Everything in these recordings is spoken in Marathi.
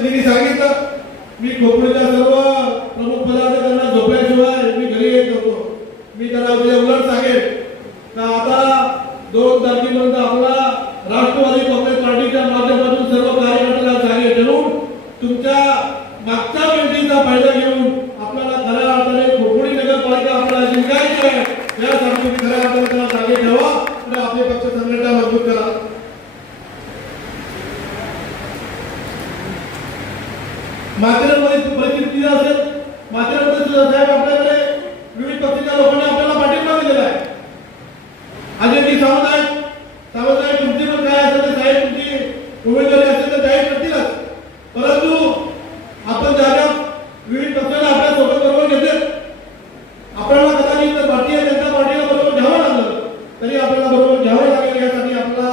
त्यांनी सांगितलं? मी खोपडीच्या सर्व प्रमुख पदाधिकाऱ्यांना झोपल्याशिवाय मी घरी येत होतो मी त्यांना उद्या उलट सांगेन. का आता दोन तारखेपर्यंत आपला राष्ट्रवादी काँग्रेस पार्टीच्या माध्यमातून सर्व कार्यकर्त्यांना सांगेल जरूर तुमच्या मागच्या वेळेचा फायदा घेऊन आपल्याला खऱ्या अर्थाने खोपोडी नगरपालिका आपल्याला जिंकायची आहे यासाठी तुम्ही खऱ्या अर्थाने त्याला जागे ठेवा आणि आपले पक्ष संघटना मजबूत करा माध्यमांमध्ये परिस्थिती असेल माध्यमांमध्ये सुद्धा साहेब आपल्याकडे विविध पक्षाच्या लोकांनी आपल्याला पाठिंबा दिलेला आहे अजय सावंत आहेत सावंत साहेब तुमची पण काय असेल तर साहेब तुमची उमेदवारी असेल तर जाहीर करतीलच परंतु आपण जागा विविध पक्षाला आपल्यासोबत बरोबर घेतले आपल्याला कदाचित जर भारतीय जनता पार्टीला बरोबर घ्यावं लागलं तरी आपल्याला बरोबर घ्यावं लागेल यासाठी आपला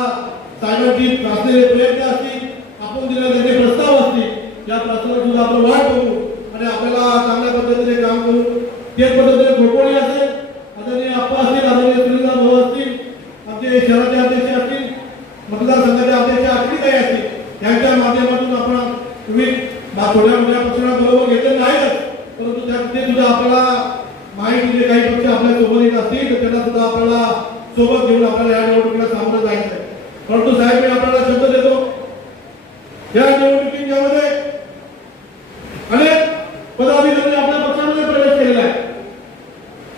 साहेबांची असलेले प्रयत्न असतील आपण दिलेले त्यांचे प्रस्ताव असतील या प्रस्तावाची सुद्धा आपण वाट बघू आणि आपल्याला चांगल्या पद्धतीने काम करू तेच पद्धतीने खोपोळी असेल आदरणीय अप्पा असतील आदरणीय सुनीलदा भाऊ असतील आमचे शहराचे अध्यक्ष असतील मतदारसंघाचे अध्यक्ष असतील काही असतील त्यांच्या माध्यमातून आपण तुम्ही थोड्या मोठ्या म्हणजे पक्षांना बरोबर घेतले नाहीच परंतु त्या ते सुद्धा आपल्याला माहिती जे काही पक्ष आपल्यासोबत येत असतील तर त्यांना सुद्धा आपल्याला सोबत घेऊन आपल्याला या निवडणुकीला सामोरं जायचं आहे. परंतु साहेब मी आपल्याला शब्द देतो. या निवडणुकीमध्ये अनेक पदाधिकारी आपल्या पक्षामध्ये प्रवेश केलेला आहे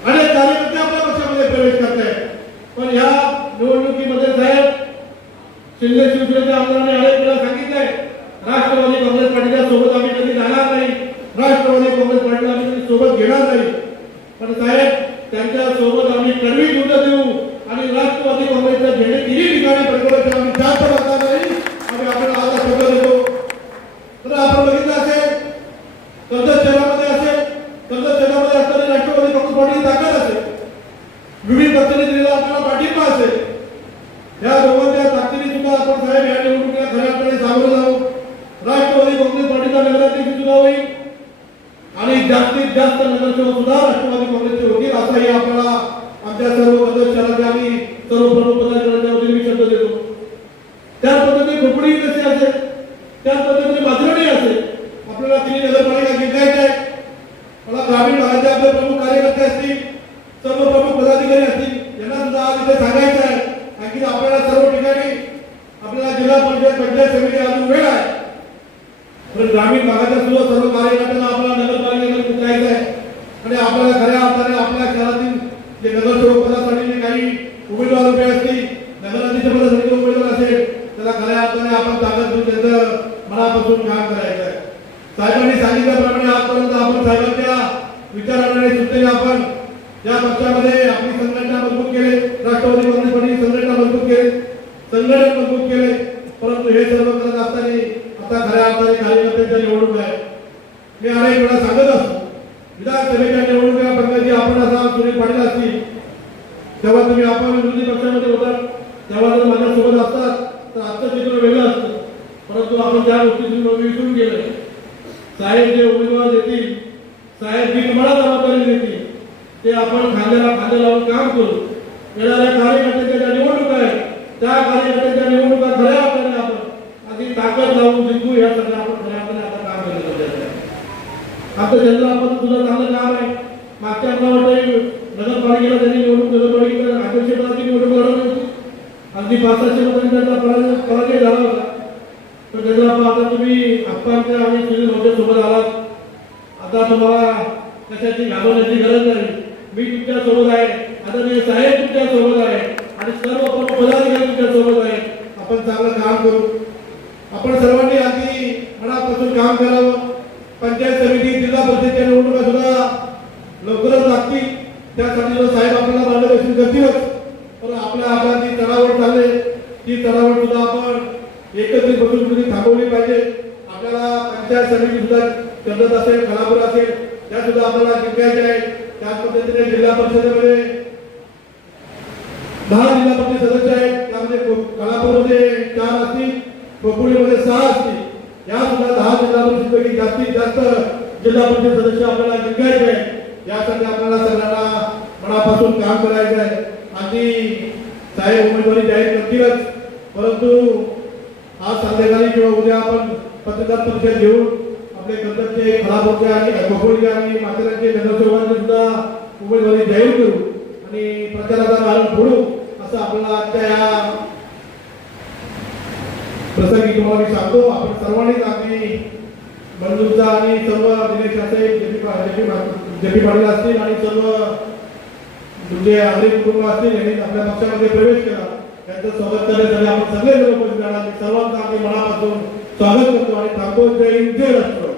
अनेक कार्यकर्ते आपल्या पक्षामध्ये प्रवेश करत आहेत पण या निवडणुकीमध्ये साहेब शिंदे शिवसेनेच्या आमदारांनी अनेक वेळा सांगितलंय राष्ट्रवादी काँग्रेस पार्टीच्या सोबत आम्ही कधी जाणार नाही राष्ट्रवादी काँग्रेस पार्टीला आम्ही कधी सोबत घेणार नाही. पण साहेब त्यांच्यासोबत आम्ही कडवी युद्ध देऊ आणि राष्ट्रवादी काँग्रेसच्या झेंडे तिन्ही ठिकाणी प्रकल्प आम्ही जास्त बसणार नाही. आम्ही आपण आता शब्द देतो. तर आपण बघितलं असेल कर्जत शहरामध्ये असेल कर्जत शहरामध्ये असताना राष्ट्रवादी काँग्रेस पार्टी ताकद असेल. विविध पक्षांनी दिलेला आपल्याला पाठिंबा असेल. या दोघांच्या ताकदीने सुद्धा आपण साहेब या निवडणुकीला खऱ्या अर्थाने सामोरं जाऊ राष्ट्रवादी काँग्रेस पार्टीचा नगराध्यक्ष सुद्धा होईल आणि जास्तीत जास्त नगरसेवक सुद्धा राष्ट्रवादी काँग्रेसचे होतील असाही आपल्याला आमच्या सर्व बदल शहराचे आणि सर्व प्रमुख पदाधिकाऱ्यांच्या वतीने मी शब्द देतो. त्याच पद्धतीने खोपडी कशी असेल? त्याच पद्धतीने माथेरानी असेल? आपल्याला तिन्ही नगरपालिका जिंकायच्या आहेत मला ग्रामीण भागाचे आपले प्रमुख कार्यकर्ते असतील सर्व प्रमुख पदाधिकारी असतील यांना सुद्धा आज इथे सांगायचं आहे. आणखी आपल्याला सर्व ठिकाणी आपल्याला जिल्हा परिषद पंचायत समिती अजून वेळ आहे. पण ग्रामीण भागाच्या सुद्धा सर्व कार्यकर्त्यांना आपल्याला नगरपालिकेमध्ये जिंकायचं आहे आणि आपल्याला खऱ्या अर्थाने आपल्या शहरातील जे नगरसेवक पदासाठी जे काही उमेदवार उभे असतील नगराध्यक्ष पदासाठी जे उमेदवार असेल त्याला खऱ्या अर्थाने आपण ताकद देऊन त्यांचं मनापासून काम करायचं आहे. साहेबांनी सांगितल्याप्रमाणे आपण साहेबांच्या विचाराने आणि सूचनेने आपण या पक्षामध्ये आपली संघटना मजबूत केले राष्ट्रवादी काँग्रेस पार्टी संघटना मजबूत केली संघटन मजबूत केले परंतु हे सर्व करत असताना आता खऱ्या अर्थाने कार्यकर्त्यांच्या निवडणूक आहे मी अनेक वेळा सांगत असतो विधानसभेच्या निवडणुकीला पंकजी आपण असा सुनील पाटील असतील तेव्हा तुम्ही आपण विरोधी पक्षामध्ये होता तेव्हा जर माझ्यासोबत असतात तर आजचं चित्र वेगळं असतं. परंतु आपण त्या गोष्टीतून विसरून गेलो साहेब जे उमेदवार देतील साहेब जी तुम्हाला जबाबदारी देतील ते आपण खांद्याला खांदा लावून काम करू. येणाऱ्या कार्यकर्त्यांच्या ज्या निवडणुका आहेत त्या कार्यकर्त्यांच्या निवडणुका खऱ्या अर्थाने आपण अगदी ताकद लावून जिंकू यासाठी आपण खऱ्या अर्थाने आता काम केलं पाहिजे आता चंद्र आपण तुझं चांगलं काम आहे मागच्या मला वाटतं नगरपालिकेला त्यांनी निवडणूक नगरपालिकेला अध्यक्षपदाची निवडणूक लढवली होती अगदी पाच सहाशे मतांनी त्यांचा पराजय पराजय झाला होता तर त्याला आता तुम्ही आप्पांच्या आणि सुनील मोठे सोबत आलात. आता तुम्हाला कशाची घाबरण्याची गरज नाही. मी तुमच्यासोबत आहे. मी साहेब तुमच्यासोबत आहे. आणि सर्व प्रमुख पदाधिकारी तुमच्यासोबत आहे आपण चांगलं काम करू. आपण सर्वांनी आधी मनापासून काम करावं. पंचायत समिती जिल्हा परिषदेच्या निवडणुका सुद्धा लवकरच लागतील. त्यासाठी साहेब आपल्याला मार्गदर्शन करतीलच. पण आपल्या हातात जी चढावड चालले. ती चढावड सुद्धा आपण एकत्रित बसून कुठे थांबवली पाहिजे. आपल्याला पंचायत समिती सुद्धा चंदत असेल खलापूर असेल त्या सुद्धा आपल्याला जिंकायच्या आहेत. त्याच पद्धतीने जिल्हा परिषदेमध्ये दहा जिल्हा परिषद सदस्य आहेत. त्यामध्ये कलापूरमध्ये चार असतील खोपोलीमध्ये सहा असतील. या सुद्धा दहा जिल्हा परिषदपैकी जास्तीत जास्त जिल्हा परिषद सदस्य आपल्याला जिंकायचे आहेत. यासाठी आपल्याला सगळ्यांना मनापासून काम करायचं आहे. आणि साहेब उमेदवारी जाहीर करतीलच. परंतु आज संध्याकाळी किंवा उद्या आपण पत्रकार परिषद घेऊन आपले कर्तव्य खराब होते आणि खोपोली आणि मातेरांचे नगरसेवकांचे सुद्धा उमेदवारी जाहीर करू आणि प्रचाराचा कारण फोडू असं आपल्याला आजच्या या प्रसंगी तुम्हाला मी सांगतो. आपण सर्वांनीच आपली बंधूंचा आणि सर्व दिनेश असेल जे पी पाटील असतील आणि सर्व तुमचे आगरी कुटुंब असतील यांनी आपल्या पक्षामध्ये प्रवेश केला. त्यांचं स्वागत करण्यासाठी आपण सगळे लोक उपस्थित राहणार मी मनापासून स्वागत करतो आणि थांबतो जय हिंद जय राष्ट्र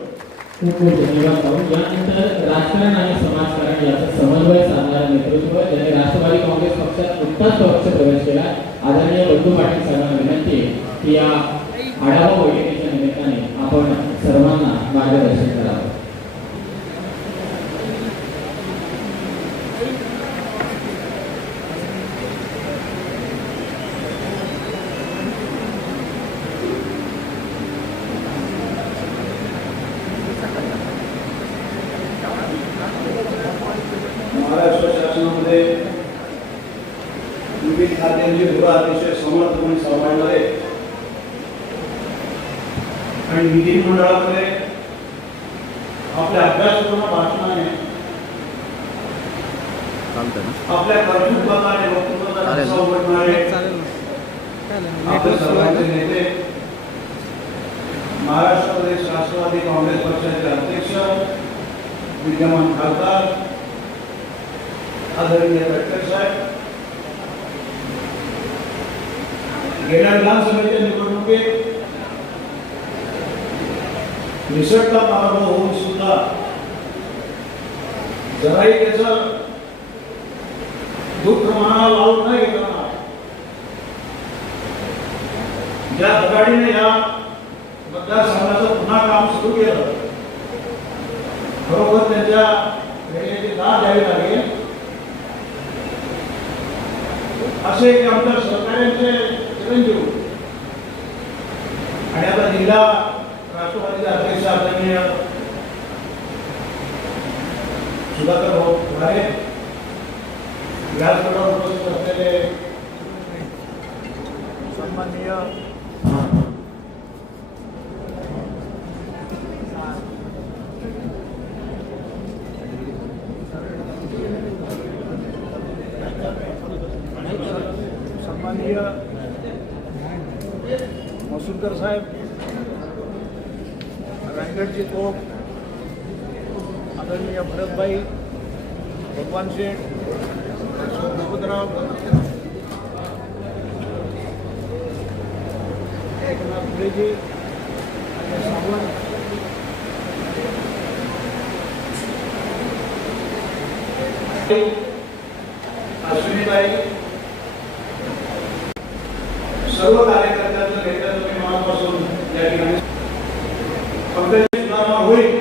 खूप खूप धन्यवाद भाऊ. यानंतर राजकारण आणि समाजकारण याचा समन्वय साधणारा नेतृत्व ज्यांनी राष्ट्रवादी काँग्रेस पक्षात नुकताच पक्ष प्रवेश केला. आदरणीय बंधू पाटील साहेबांना विनंती आहे की या आढावा बैठकीच्या निमित्ताने आपण सर्वांना मार्गदर्शन करावं. विविध खात्यांची अतिशय समर्थपणे सांभाळणारे आणि विधिमंडळामध्ये आपल्या अभ्यासपूर्ण भाषणाने आपल्या आणि आपले सर्वांचे नेते महाराष्ट्र प्रदेश राष्ट्रवादी काँग्रेस पक्षाचे अध्यक्ष विद्यमान खासदार आदरणीय गडकरी साहेब गेल्या विधानसभेच्या निवडणुकीत निसटता पराभव होऊन सुद्धा जराही त्याचं दुःख मनाला लावून न घेताना ज्या धडाडीने या मतदारसंघाचं पुन्हा काम सुरू केलं खरोखर त्यांच्या दाद द्यावी लागेल असे आमच्या सहकार्यांचे चिरंजीव आणि आता जिल्हा राष्ट्रवादीचे अध्यक्ष आदरणीय सुधाकर भाऊ पुढारे व्यासपीठावर उपस्थित असलेले सन्माननीय सन्माननीय मसुरकर साहेब रायगडचे तोप आदरणीय भरतभाई भगवान शेठ भगवतराव एकनाथ फुलेजी आणि सावंत अश्विनीबाई सर्व कार्यकर्त्यांचं नेत्यांचं मी मनापासून या ठिकाणी पक्षाची सुधारणा होईल.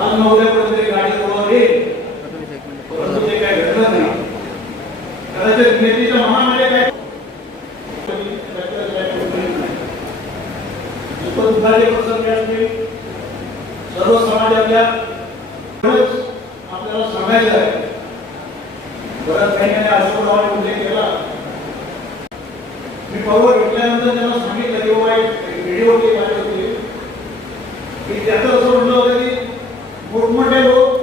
आज न उद्यापर्यंत गाडी जवळ येईल परंतु ते काही घडलं नाही. कदाचित नेत्याच्या मनामध्ये काय दुःखाचे प्रसंग असतील. सर्व समाजातल्या आपल्याला सांगायचं आहे. बऱ्याच काही आशीर्वादाने उल्लेख केला. मी परवा भेटल्यानंतर त्यांना सांगितलं की बाबा व्हिडिओ ते पाहिजे होते की त्याचं असं म्हणलं होतं की मोठमोठे लोक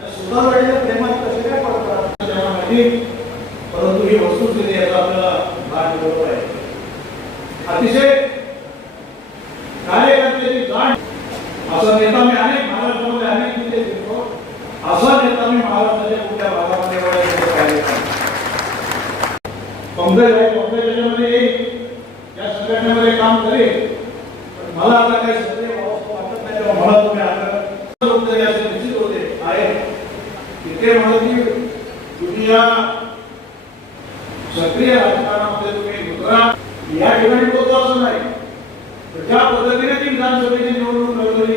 त्या सुधारवाडीच्या प्रेमात कसे काय पडतात त्यांना माहिती. परंतु ही वस्तुस्थिती याचा आपल्याला भाग बरोबर आहे. अतिशय कार्यकर्त्याची जाण. असा नेता मी अनेक महाराष्ट्रामध्ये अनेक नेते फिरतो असा नेता मी महाराष्ट्राच्या कुठल्या भागामध्ये एवढ्या काँग्रेस आहे काँग्रेस याच्यामध्ये कारखान्यामध्ये काम करेल. मला आता काही सध्या वाटत नाही तेव्हा मला तुम्ही आता असे निश्चित होते. आहे. तिथे म्हणत की तुम्ही या सक्रिय राजकारणामध्ये तुम्ही उतरा. या ठिकाणी पोहोचतो असं नाही. तर ज्या पद्धतीने ती विधानसभेची निवडणूक लढवली